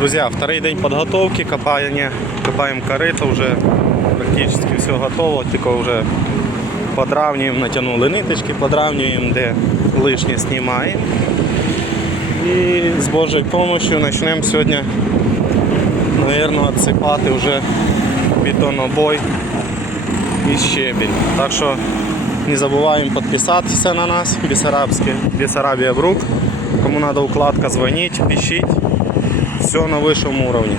Друзья, второй день подготовки, копаем корыто, уже практически все готово, только уже подравниваем, натянули ниточки, подравниваем, где лишнее снимаем. И с Божьей помощью начнем сегодня, наверное, отсыпать уже бетонобой и щебень. Так что не забываем подписаться на нас, Бессарабия Брук. Кому надо укладка, звонить, пишите. Все на высшем уровне.